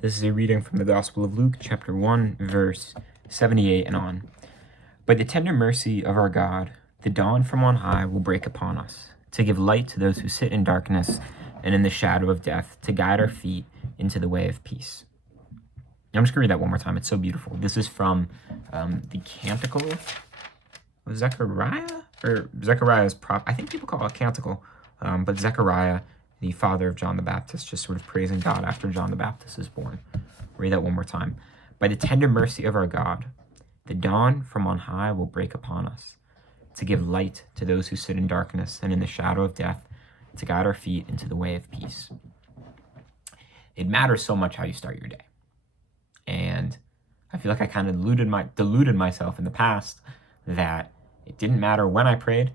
This is a reading from the Gospel of Luke, chapter 1, verse 78 and on. By the tender mercy of our God, the dawn from on high will break upon us, to give light to those who sit in darkness and in the shadow of death, to guide our feet into the way of peace. I'm just going to read that one more time. It's so beautiful. This is from the Canticle of Zechariah? Or Zechariah's I think people call it Canticle, but Zechariah, the father of John the Baptist, just sort of praising God after John the Baptist is born. Read that one more time. By the tender mercy of our God, the dawn from on high will break upon us, to give light to those who sit in darkness and in the shadow of death, to guide our feet into the way of peace. It matters so much how you start your day. And I feel like I kind of deluded myself in the past that it didn't matter when I prayed,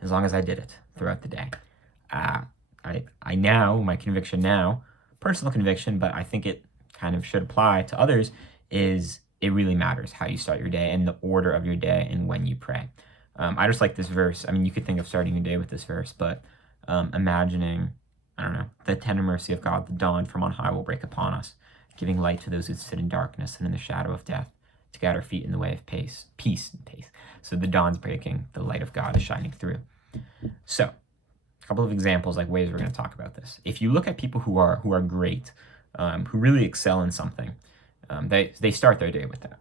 as long as I did it throughout the day. I now, my conviction now, personal conviction, but I think it kind of should apply to others, is it really matters how you start your day and the order of your day and when you pray. I just like this verse. I mean, you could think of starting your day with this verse, but imagining, I don't know, the tender mercy of God, the dawn from on high will break upon us, giving light to those who sit in darkness and in the shadow of death, to guide our feet in the way of peace and pace. So the dawn's breaking, the light of God is shining through. So, a couple of examples, like ways we're going to talk about this. If you look at people who are great, who really excel in something, they start their day with that.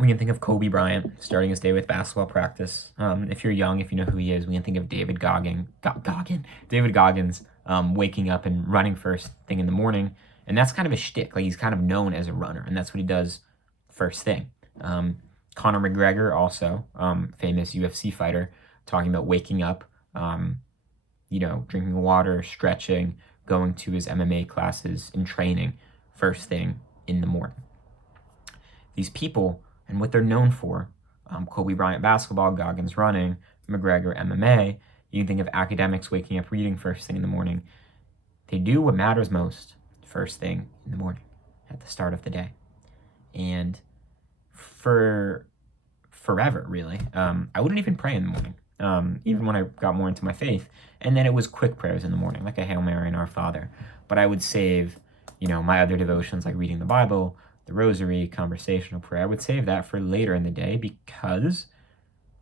We can think of Kobe Bryant starting his day with basketball practice. If you're young, if you know who he is, we can think of David Goggins waking up and running first thing in the morning. And that's kind of a shtick. Like, he's kind of known as a runner, and that's what he does first thing. Conor McGregor, also famous UFC fighter, talking about waking up, drinking water, stretching, going to his MMA classes and training first thing in the morning. These people and what they're known for, Kobe Bryant basketball, Goggins running, McGregor MMA, you can think of academics waking up reading first thing in the morning. They do what matters most first thing in the morning, at the start of the day. And for forever, really, I wouldn't even pray in the morning, even when I got more into my faith. And then it was quick prayers in the morning, like a Hail Mary and Our Father. But I would save, my other devotions, like reading the Bible, the Rosary, conversational prayer. I would save that for later in the day because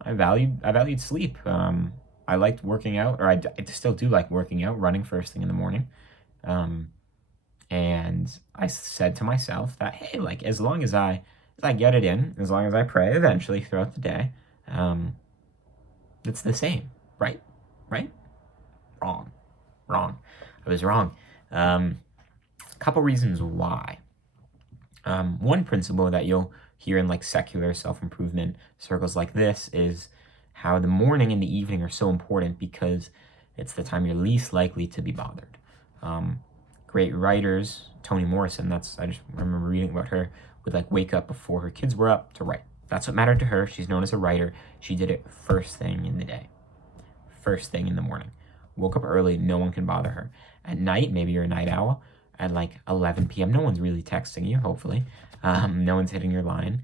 I valued sleep. I liked working out, or I still do like working out, running first thing in the morning. And I said to myself that, hey, like, as long as I get it in, as long as I pray eventually throughout the day, it's the same, right? Right? Wrong. I was wrong. A couple reasons why. One principle that you'll hear in like secular self-improvement circles like this is how the morning and the evening are so important because it's the time you're least likely to be bothered. Great writers, Toni Morrison, I just remember reading about her, would like wake up before her kids were up to write. That's what mattered to her. She's known as a writer. She did it first thing in the day, first thing in the morning. Woke up early, no one can bother her. At night, maybe you're a night owl, at like 11 p.m., no one's really texting you, hopefully. No one's hitting your line.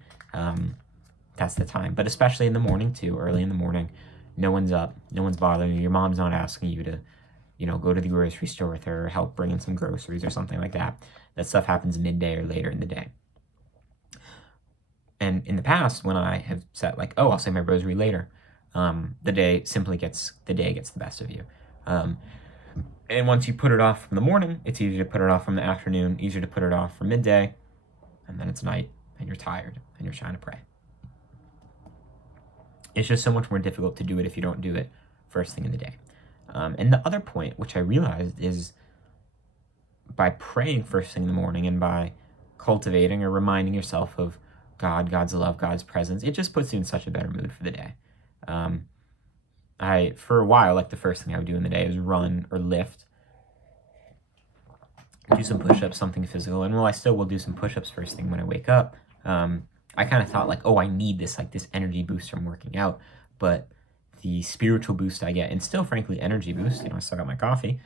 That's the time. But especially in the morning too, early in the morning, no one's up, no one's bothering you. Your mom's not asking you to, go to the grocery store with her or help bring in some groceries or something like that. That stuff happens midday or later in the day. And in the past, when I have said like, oh, I'll say my rosary later, the day gets the best of you. And once you put it off from the morning, it's easier to put it off from the afternoon, easier to put it off from midday, and then it's night, and you're tired, and you're trying to pray. It's just so much more difficult to do it if you don't do it first thing in the day. And the other point, which I realized, is by praying first thing in the morning and by cultivating or reminding yourself of God, God's love, God's presence, it just puts you in such a better mood for the day. For a while, like the first thing I would do in the day is run or lift, do some push-ups, something physical. And while I still will do some push-ups first thing when I wake up, I kind of thought like, oh, I need this energy boost from working out. But the spiritual boost I get, and still frankly energy boost, I still got my coffee,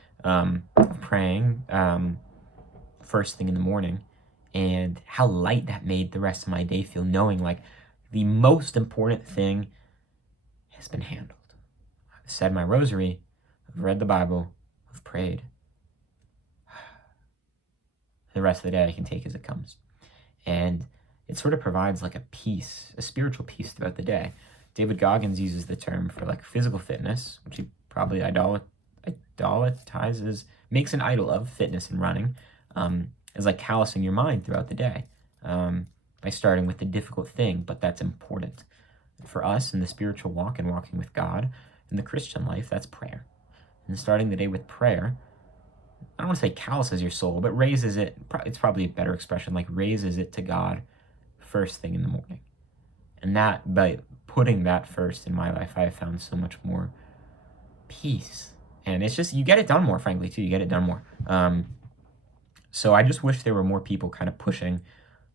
praying first thing in the morning, and how light that made the rest of my day feel, knowing like the most important thing has been handled. I've said my rosary, I've read the Bible, I've prayed. The rest of the day I can take as it comes. And it sort of provides like a peace, a spiritual peace throughout the day. David Goggins uses the term for like physical fitness, which he probably idolatizes, makes an idol of fitness and running, is like callousing your mind throughout the day by starting with the difficult thing, but that's important. For us in the spiritual walk and walking with God, in the Christian life, that's prayer. And starting the day with prayer, I don't want to say calluses your soul, but raises it, it's probably a better expression, like raises it to God first thing in the morning. And that, by putting that first in my life, I have found so much more peace. And it's just, you get it done more, frankly, too. You get it done more. So I just wish there were more people kind of pushing,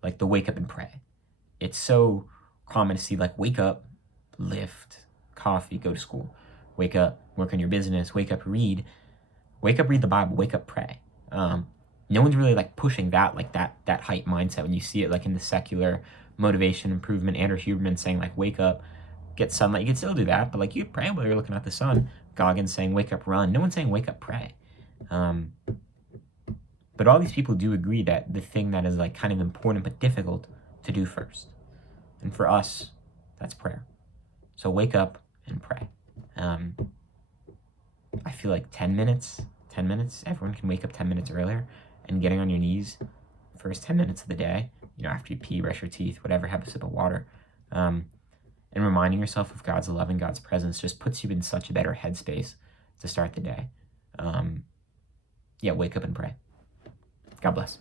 like, the wake up and pray. It's so common to see, like, wake up, lift, coffee, go to school. Wake up, work on your business. Wake up, read. Wake up, read the Bible. Wake up, pray. No one's really, like, pushing that, like, that hype mindset when you see it, like, in the secular motivation improvement. Andrew Huberman saying, like, wake up, get sunlight. You can still do that, but, like, you pray while you're looking at the sun. Goggins saying, wake up, run. No one's saying, wake up, pray. But all these people do agree that the thing that is, like, kind of important but difficult to do first. And for us, that's prayer. So wake up and pray. I feel like 10 minutes, everyone can wake up 10 minutes earlier, and getting on your knees first 10 minutes of the day, after you pee, brush your teeth, whatever, have a sip of water, and reminding yourself of God's love and God's presence just puts you in such a better headspace to start the day. Wake up and pray. God bless.